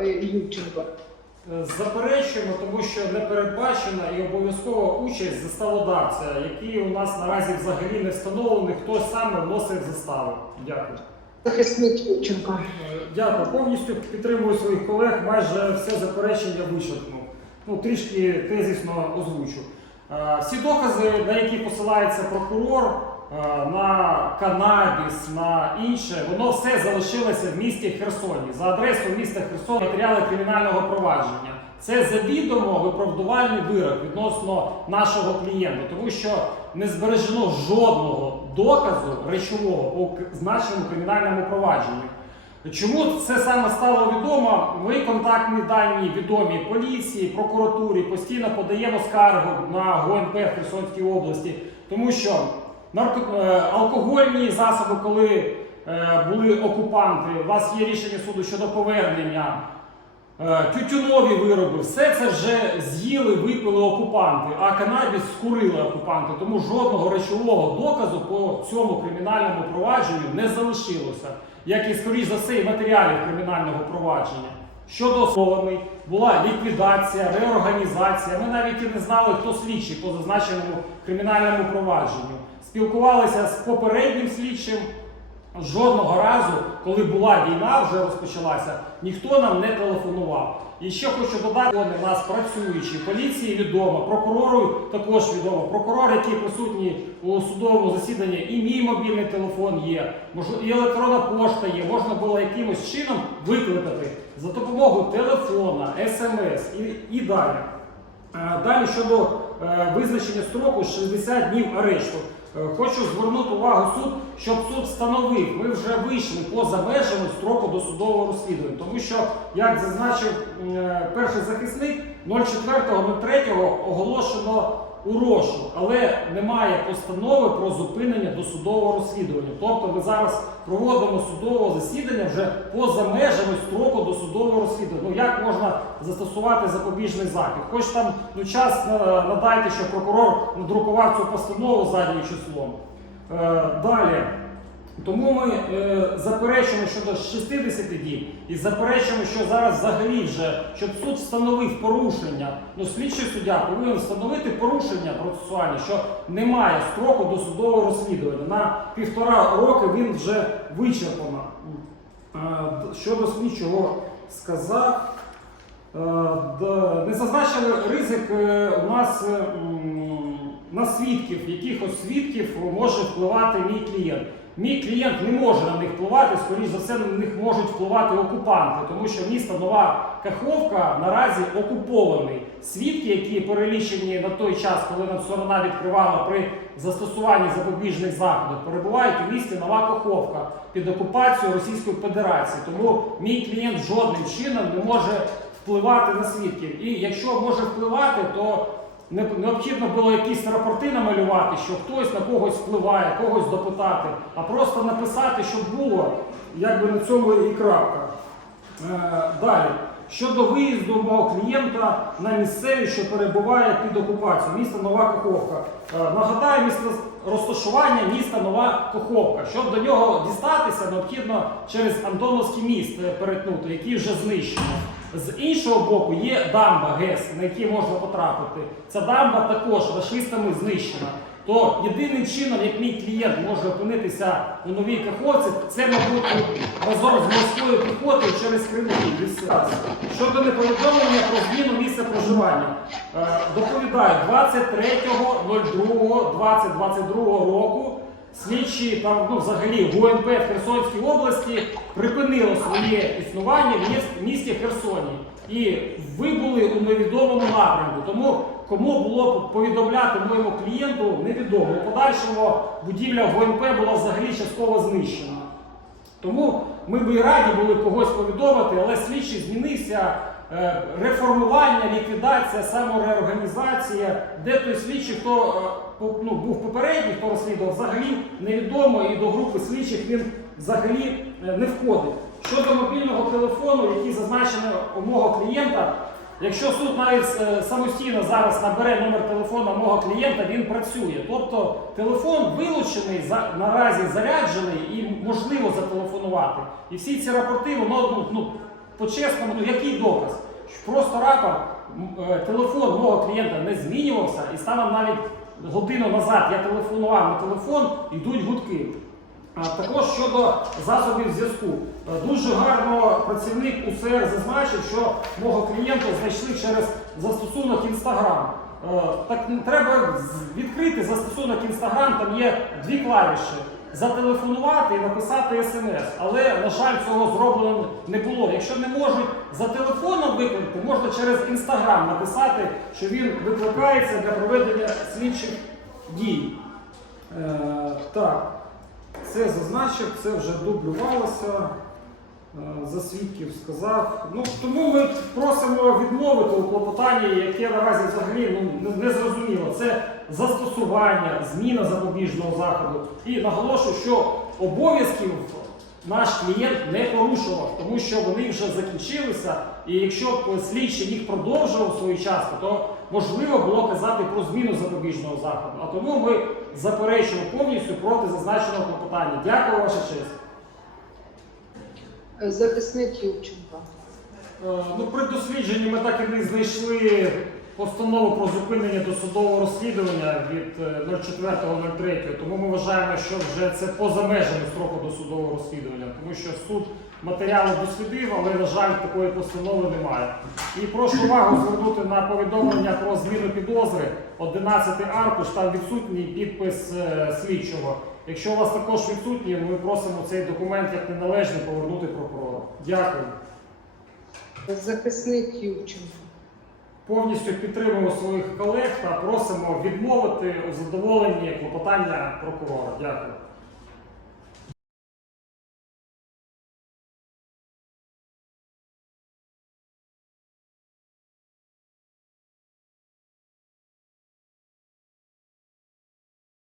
е, Юрченко. Заперечуємо, тому що не передбачена і обов'язкова участь заставодавця, який у нас наразі взагалі не встановлений, хто саме вносить застави. Дякую. Захисник Юрченко. Е, Дякую. Повністю підтримую своїх колег. Майже все заперечення вичерпнув. Ну, трішки тезісно озвучу. Е, Всі докази, на які посилається прокурор, е, на канабіс, на інше, воно все залишилося в місті Херсоні за адресою міста Херсон матеріали кримінального провадження. Це завідомо виправдувальний вирок відносно нашого клієнта, тому що не збережено жодного доказу речового к- нашому кримінальному провадженню. Чому це саме стало відомо? Мої контактні дані відомі поліції, прокуратурі, постійно подаємо скаргу на ГУНП в Херсонській області, тому що нарко... е, алкогольні засоби, коли е, були окупанти, у вас є рішення суду щодо повернення. Е, Тютюнові вироби, все це вже з'їли, випили окупанти, а канабіс скурили окупанти. Тому жодного речового доказу по цьому кримінальному провадженню не залишилося, як і скоріш за все і матеріалів кримінального провадження. Щодо особами, була ліквідація, реорганізація. Ми навіть і не знали, хто слідчий по зазначеному кримінальному провадженню. Спілкувалися з попереднім слідчим, Жодного разу, коли була війна, вже розпочалася, ніхто нам не телефонував. І ще хочу додати, вони в нас працюючі, поліції відомо, прокурору також відомо. Прокурор, який присутній у судовому засіданні, і мій мобільний телефон є, і електронна пошта є. Можна було якимось чином викликати за допомогою телефона, смс і, і далі. Е, Далі щодо е, визначення строку 60 днів арешту. Е, Хочу звернути увагу суд, щоб суд встановив, ми вже вийшли поза межами строку досудового розслідування, тому що, як зазначив е, перший захисник, 04.03 оголошено у розшук, але немає постанови про зупинення досудового розслідування. Тобто ми зараз проводимо судове засідання вже поза межами строку досудового розслідування. Ну як можна застосувати запобіжний захід? Хоч там ну, час надайте, що прокурор надрукував цю постанову заднім числом. Е, далі. Тому ми е, заперечуємо щодо 60 діб і заперечуємо, що зараз взагалі вже, щоб суд встановив порушення, ну слідчий суддя повинен встановити порушення процесуальне, що немає строку до судового розслідування. На півтора роки він вже вичерпано. Е, щодо слідчого сказав. Е, Не зазначили ризик е, у нас е, на свідків, якихось свідків може впливати мій клієнт. Мій клієнт не може на них впливати, скоріш за все, на них можуть впливати окупанти, тому що місто Нова Каховка наразі окупований. Свідки, які перелічені на той час, коли нам сторона відкривала при застосуванні запобіжних заходів, перебувають у місті Нова Каховка під окупацією Російської Федерації. Тому мій клієнт жодним чином не може впливати на свідків. І якщо може впливати, то необхідно було якісь рапорти намалювати, що хтось на когось впливає, когось допитати, а просто написати, щоб було, якби на цьому і крапка. Е, Далі. Щодо виїзду мого клієнта на місцеві, що перебуває під окупацією, місто Нова Каховка. Е, Нагадаю, місце розташування міста Нова Каховка. Щоб до нього дістатися, необхідно через Антоновський міст перетнути, який вже знищено. З іншого боку є дамба ГЕС, на який можна потрапити. Ця дамба також рашистами знищена. То єдиним чином, як мій клієнт може опинитися у новій каховці, це, мабуть, разом з морською піхотою через Криму. Щодо неповідомлення про зміну місця проживання, Е, доповідаю, 23.02.2022 року слідчі ну, взагалі ГУНП в Херсонській області припинило своє існування в місті Херсоні. І ви були у невідомому напрямку. Тому кому було повідомляти моєму клієнту, невідомо. У подальшому будівля ГУНП була взагалі частково знищена. Тому ми б і раді були когось повідомити, але слідчий змінився. Е, Реформування, ліквідація, самореорганізація, де той слідчий, хто е, ну, був попередній, хто розслідував, взагалі невідомо і до групи слідчих він взагалі е, не входить. Щодо мобільного телефону, який зазначений у мого клієнта, якщо суд навіть самостійно зараз набере номер телефону мого клієнта, він працює. Тобто телефон вилучений, наразі заряджений і можливо зателефонувати. І всі ці рапорти, воно ну, ну, по-чесному, ну який доказ? Просто рапорт, м, е, телефон мого клієнта не змінювався, і станом навіть годину назад я телефонував на телефон, йдуть гудки. Також щодо засобів зв'язку. Е, Дуже гарно працівник УСР зазначив, що мого клієнта знайшли через застосунок Instagram. Е, Так треба відкрити застосунок Instagram, там є дві клавіші. Зателефонувати і написати смс. Але, на жаль, цього зроблено не було. Якщо не можуть за телефоном викликати, можна через інстаграм написати, що він викликається для проведення слідчих дій. Е, так. Це зазначив, це вже дублювалося. Е, За свідків сказав. Ну, тому ми просимо відмовити у клопотанні, яке наразі взагалі ну, не, зрозуміло. Це застосування, зміна запобіжного заходу. І наголошую, що обов'язків наш клієнт не порушував, тому що вони вже закінчилися. І якщо б слідчий їх продовжував своєчасно, то можливо було казати про зміну запобіжного заходу. А тому ми заперечуємо повністю проти зазначеного клопотання. Дякую, ваша честь. Е, Захисник Юрченко. Е, Ну, при дослідженні ми так і не знайшли постанову про зупинення досудового розслідування від е, 04.03, тому ми вважаємо, що вже це поза межами строку досудового розслідування, тому що суд матеріали дослідив, але, на жаль, такої постанови немає. І прошу увагу звернути на повідомлення про зміну підозри 11 аркуш, там відсутній підпис е, слідчого. Якщо у вас також відсутні, ми просимо цей документ як неналежний повернути прокурору. Дякую. Захисник Юрченко. Повністю підтримуємо своїх колег та просимо відмовити у задоволенні клопотання прокурора. Дякую.